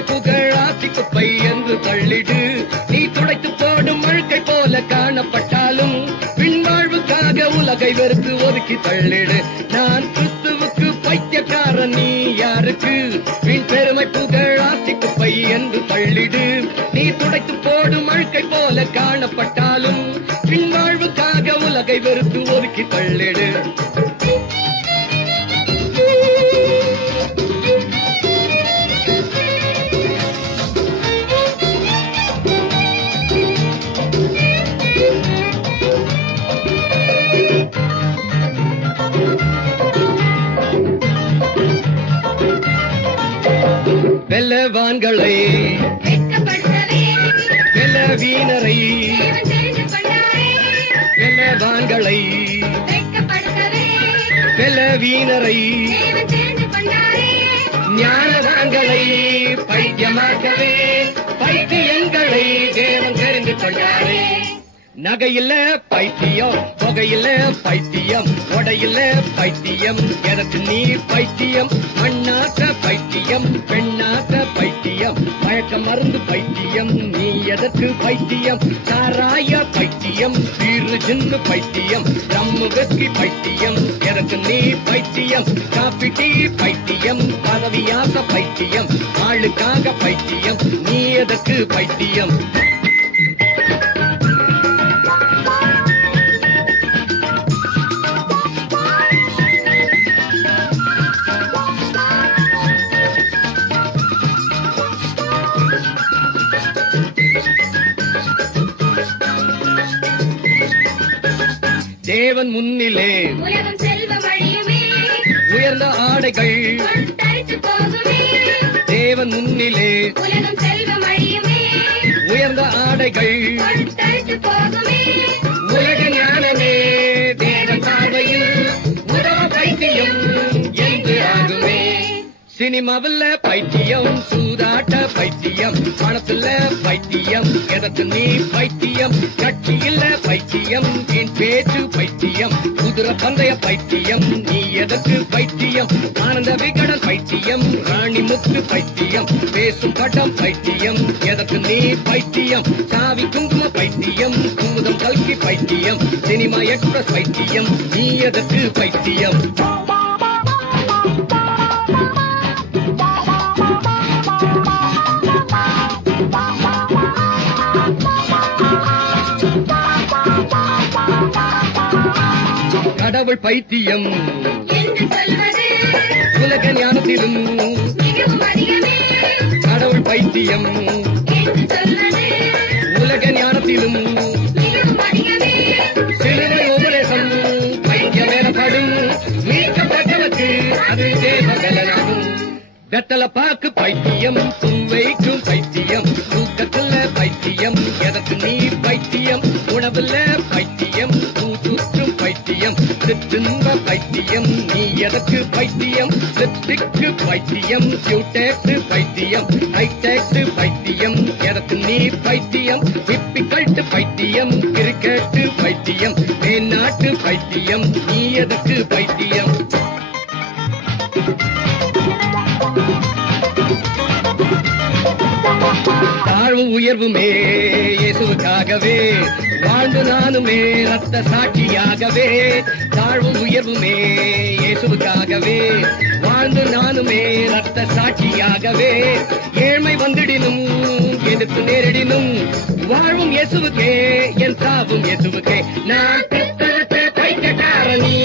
பெருமை புகழ் ஆசி குப்பை என்று தள்ளிடு. நீ துடைத்து போடும் அழுக்கை போல காணப்பட்டாலும் பின்வாழ்வுக்காக உலகை வெறுத்து ஒதுக்கி தள்ளிடு. நான் கிறிஸ்துவுக்கு பைத்தியக்காரன், நீ யாருக்கு? பின் பெருமை புகழ் ஆசி குப்பை என்று தள்ளிடு. நீ துடைத்து போடும் அழுக்கை போல காணப்பட்டாலும் பின்வாழ்வுக்காக உலகை வெறுத்து ஒதுக்கி தள்ளிடு. வெல்லவான்களை வெல்லவீனரை வெல்லவான்களை வெல்லவீனரை ஞானவான்களை பைத்தியமாக்கவே பைத்தியங்களை தேவன் தெரிந்து கொண்டாரே. நகையில பைத்தியம், தொகையில பைத்தியம், உடையில பைத்தியம், எனக்கு நீ பைத்தியம். மண்ணாத்த பைத்தியம், பெண்ணாத்த பைத்தியம், மயக்க மருந்து பைத்தியம், நீ எதற்கு பைத்தியம்? சாராய பைத்தியம், சீரு ஜின்னு பைத்தியம், ரம்மு வெஸ்கி பைத்தியம், எனக்கு நீ பைத்தியம். காபி டீ பைத்தியம், பதவியாச பைத்தியம், ஆளுக்காக பைத்தியம், நீ எதற்கு பைத்தியம்? தேவன் முன்னிலே உலகம் செல்வம் அழியுமே, உயர்ந்த ஆடைகள் தரித்து போகுமே. தேவன் முன்னிலே உலகம் செல்வம் அழியுமே, உயர்ந்த ஆடைகள் தரித்து போகுமே. உலக ஞானமே தேவன் பார்வையில் உலக பைத்தியம் என்று ஆகுமே. சினிமாவில் பைத்தியம், சூதாட்ட பைத்தியம், பணத்துல பைத்தியம், எதற்கு நீ பைத்தியம்? கட்சியில் பைத்தியம், என் பேச்சு பைத்தியம், குதிரை பந்தய பைத்தியம், நீ எதற்கு பைத்தியம்? ஆனந்த விகடன் பைத்தியம், ராணி முத்து பைத்தியம், பேசும் பட்டம் பைத்தியம், எதற்கு நீ பைத்தியம்? சாவி குங்கும பைத்தியம், குமுதம் கல்கி பைத்தியம், சினிமா எக்ஸ்பிரஸ் பைத்தியம், நீ எதற்கு பைத்தியம்? கடவுள் பைத்தியம் என்று சொல்வது உலக ஞானத்திலும் மிகவும் அதிகமே. கடவுள் பைத்தியம் என்று சொல்வது உலக ஞானத்திலும் மிகவும் அதிகமே. சிலுவை உபதேசம் பைத்தியம் எனப்படும். மீட்கப்பட்டவர்க்கு அது தேவ பலனாகும். வெத்தல பாக்கு பைத்தியம், பூவைக்கும் பைத்தியம், தூக்கத்துல பைத்தியம், எதற்கு நீ பைத்தியம்? உணவுல பைத்தியம், பூச்சுற்றும் பைத்தியம், சிற்றும்ப பைத்தியம், நீ எதற்கு பைத்தியம்? லிப்ஸ்டிக்கு பைத்தியம், கியூடெக்ஸ் பைத்தியம், ஹைடெக்ஸ் பைத்தியம், எதற்கு நீ பைத்தியம்? டிப்பிகல்ட் பைத்தியம், கிரிக்கெட் பைத்தியம், மேநாட்டு பைத்தியம், நீ எதற்கு பைத்தியம்? தாழ்வு உயர்வுமே இயேசுவுக்காகவே, வாழ்ந்து நானுமே ரத்த சாட்சியாகவே. தாழ்வு உயர்வுமே இயேசுவுக்காகவே, வாழ்ந்து நானுமே ரத்த சாட்சியாகவே. ஏழ்மை வந்திடினும் எதிர்த்து நேரிடினும் வாழ்வும் இயேசுவுக்கே, என் சாவும் இயேசுவுக்கே. நான் கிறிஸ்தவத்தை பைத்தியக்காரனி.